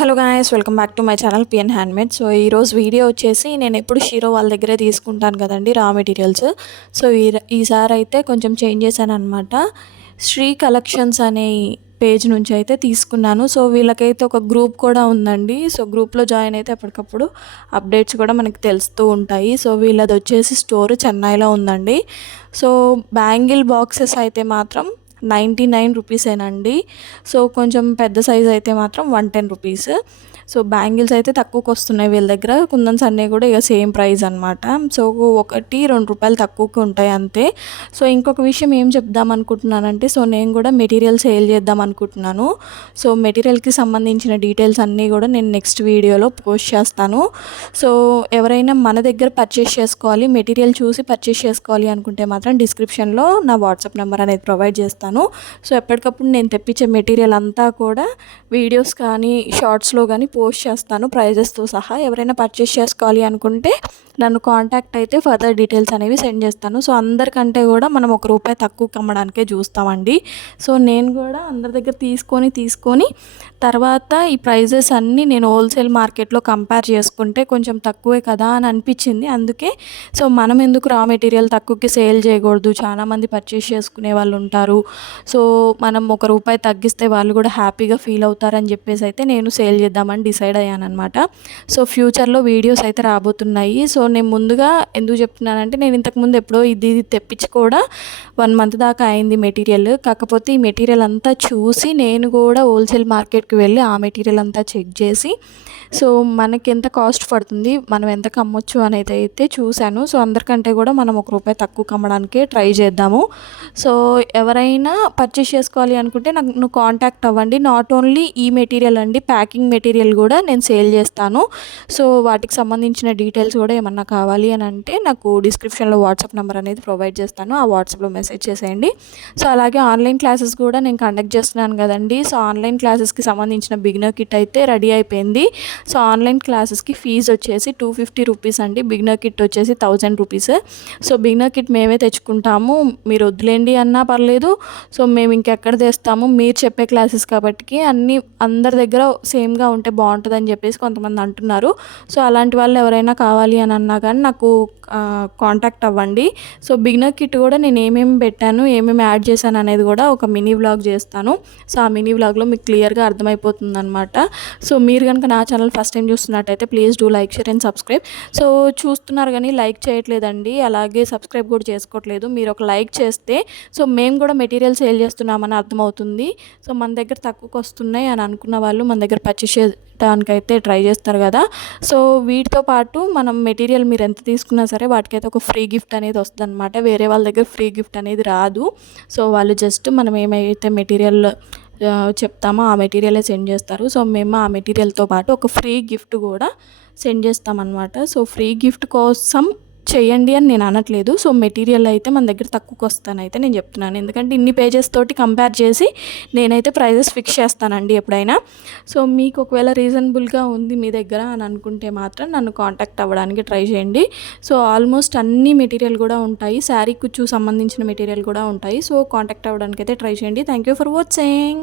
Hello guys, welcome back to my channel PN handmade. So ఈరోజు video వచ్చేసి నేను ఎప్పుడు షీరో వాళ్ళ దగ్గరే తీసుకుంటాను కదండి రా మెటీరియల్స్. సో ఈసారి అయితే కొంచెం చేంజ్ చేశాను అనమాట. శ్రీ కలెక్షన్స్ అనే పేజ్ నుంచి అయితే తీసుకున్నాను. సో వీళ్ళకైతే ఒక గ్రూప్ కూడా ఉందండి. సో గ్రూప్లో జాయిన్ అయితే అప్పటికప్పుడు అప్డేట్స్ కూడా మనకి తెలుస్తూ ఉంటాయి. సో వీళ్ళది వచ్చేసి స్టోర్ చెన్నైలో ఉందండి. సో బ్యాంగిల్ బాక్సెస్ అయితే మాత్రం 99 రూపీసేనండి. సో కొంచెం పెద్ద సైజ్ అయితే మాత్రం 110 రూపీస్. సో బ్యాంగిల్స్ అయితే తక్కువకి వస్తున్నాయి వీళ్ళ దగ్గర. కుందన్స్ అన్నీ కూడా ఇక సేమ్ ప్రైస్ అనమాట. సో ₹1-2 తక్కువకి ఉంటాయి అంతే. సో ఇంకొక విషయం ఏం చెప్దాం అనుకుంటున్నానంటే, సో నేను కూడా మెటీరియల్ సేల్ చేద్దాం అనుకుంటున్నాను. సో మెటీరియల్కి సంబంధించిన డీటెయిల్స్ అన్నీ కూడా నేను నెక్స్ట్ వీడియోలో పోస్ట్ చేస్తాను. సో ఎవరైనా మన దగ్గర పర్చేస్ చేసుకోవాలి, మెటీరియల్ చూసి పర్చేస్ చేసుకోవాలి అనుకుంటే మాత్రం డిస్క్రిప్షన్లో నా వాట్సాప్ నెంబర్ అనేది ప్రొవైడ్ చేస్తాను. సో ఎప్పటికప్పుడు నేను తెప్పించే మెటీరియల్ అంతా కూడా వీడియోస్ కానీ షార్ట్స్లో కానీ పోస్ట్ చేస్తాను ప్రైజెస్తో సహా. ఎవరైనా పర్చేస్ చేసుకోవాలి అనుకుంటే నన్ను కాంటాక్ట్ అయితే ఫర్దర్ డీటెయిల్స్ అనేవి సెండ్ చేస్తాను. సో అందరికంటే కూడా మనం ₹1 తక్కువకి అమ్మడానికే చూస్తామండి. సో నేను కూడా అందరి దగ్గర తీసుకొని తర్వాత ఈ ప్రైజెస్ అన్నీ నేను హోల్సేల్ మార్కెట్లో కంపేర్ చేసుకుంటే కొంచెం తక్కువే కదా అని అనిపించింది. అందుకే సో మనం ఎందుకు రా మెటీరియల్ తక్కువకి సేల్ చేయకూడదు, చాలామంది పర్చేస్ చేసుకునే వాళ్ళు ఉంటారు. సో మనం ₹1 తగ్గిస్తే వాళ్ళు కూడా హ్యాపీగా ఫీల్ అవుతారని చెప్పేసి అయితే నేను సేల్ చేద్దామని డిసైడ్ అయ్యాను అనమాట. సో ఫ్యూచర్లో వీడియోస్ అయితే రాబోతున్నాయి. సో నేను ముందుగా ఎందుకు చెప్తున్నానంటే, నేను ఇంతకుముందు ఎప్పుడో ఇది తెప్పించి కూడా 1 మంత్ దాకా అయింది మెటీరియల్. కాకపోతే ఈ మెటీరియల్ అంతా చూసి నేను కూడా హోల్సేల్ మార్కెట్కి వెళ్ళి ఆ మెటీరియల్ అంతా చెక్ చేసి సో మనకి ఎంత కాస్ట్ పడుతుంది, మనం ఎంతకు అమ్మొచ్చు అనేది అయితే చూశాను. సో అందరికంటే కూడా మనం ₹1 తక్కువకి అమ్మడానికే ట్రై చేద్దాము. సో ఎవరైనా పర్చేస్ చేసుకోవాలి అనుకుంటే నాకు కాంటాక్ట్ అవ్వండి. నాట్ ఓన్లీ ఈ మెటీరియల్ అండి, ప్యాకింగ్ మెటీరియల్ కూడా నేను సేల్ చేస్తాను. సో వాటికి సంబంధించిన డీటెయిల్స్ కూడా ఏమన్నా కావాలి అని అంటే నాకు డిస్క్రిప్షన్లో వాట్సాప్ నెంబర్ అనేది ప్రొవైడ్ చేస్తాను. ఆ వాట్సాప్లో మెసేజ్ చేసేయండి. సో అలాగే ఆన్లైన్ క్లాసెస్ కూడా నేను కండక్ట్ చేస్తున్నాను కదండి. సో ఆన్లైన్ క్లాసెస్కి సంబంధించిన బిగినర్ కిట్ అయితే రెడీ అయిపోయింది. సో ఆన్లైన్ క్లాసెస్కి ఫీజు వచ్చేసి ₹250 అండి. బిగినర్ కిట్ వచ్చేసి ₹1000. సో బిగినర్ కిట్ మేమే తెచ్చుకుంటాము, మీరు వద్దులేండి అన్నా పర్లేదు. సో మేము ఇంకెక్కడ తెస్తాము, మీరు చెప్పే క్లాసెస్ కాబట్టి అన్నీ అందరి దగ్గర సేమ్గా ఉంటే బాగుంటుందని చెప్పేసి కొంతమంది అంటున్నారు. సో అలాంటి వాళ్ళు ఎవరైనా కావాలి అని అన్నా కానీ నాకు కాంటాక్ట్ అవ్వండి. సో బిగినర్ కిట్ కూడా నేను ఏమేమి పెట్టాను, ఏమేమి యాడ్ చేశాను అనేది కూడా ఒక మినీ వ్లాగ్ చేస్తాను. సో ఆ మినీ వ్లాగ్లో మీకు క్లియర్గా అర్థమైపోతుంది అనమాట. సో మీరు కనుక నా ఛానల్ ఫస్ట్ టైం చూస్తున్నట్టయితే please do like, share and subscribe. So చూస్తున్నారు కానీ లైక్ చేయట్లేదండి, అలాగే సబ్స్క్రైబ్ కూడా చేసుకోవట్లేదు. మీరు ఒక లైక్ చేస్తే సో మేము కూడా మెటీరియల్ సేల్ చేస్తున్నామని అర్థమవుతుంది. సో మన దగ్గర తక్కువకి వస్తున్నాయి అని అనుకున్న వాళ్ళు మన దగ్గర పర్చేస్ చేయడానికైతే ట్రై చేస్తారు కదా. సో వీటితో పాటు మనం మెటీరియల్ మీరు ఎంత తీసుకున్నా సరే వాటికైతే ఒక ఫ్రీ గిఫ్ట్ అనేది వస్తుంది అనమాట. వేరే వాళ్ళ దగ్గర ఫ్రీ గిఫ్ట్ అనేది రాదు. సో వాళ్ళు జస్ట్ మనం ఏమైతే మెటీరియల్ చెప్తామో ఆ మెటీరియలే సెండ్ చేస్తారు. సో మేము ఆ మెటీరియల్తో పాటు ఒక ఫ్రీ గిఫ్ట్ కూడా సెండ్ చేస్తామన్నమాట. సో ఫ్రీ గిఫ్ట్ కోసం చేయండి అని నేను అనట్లేదు. సో మెటీరియల్ అయితే మన దగ్గర తక్కువకి వస్తానైతే నేను చెప్తున్నాను. ఎందుకంటే ఇన్ని పేజెస్ తోటి కంపేర్ చేసి నేనైతే ప్రైజెస్ ఫిక్స్ చేస్తానండి ఎప్పుడైనా. సో మీకు ఒకవేళ రీజనబుల్గా ఉంది మీ దగ్గర అని అనుకుంటే మాత్రం నన్ను కాంటాక్ట్ అవ్వడానికి ట్రై చేయండి. సో ఆల్మోస్ట్ అన్ని మెటీరియల్ కూడా ఉంటాయి, శారీ కుచ్చు సంబంధించిన మెటీరియల్ కూడా ఉంటాయి. సో కాంటాక్ట్ అవ్వడానికి అయితే ట్రై చేయండి. Thank you for watching.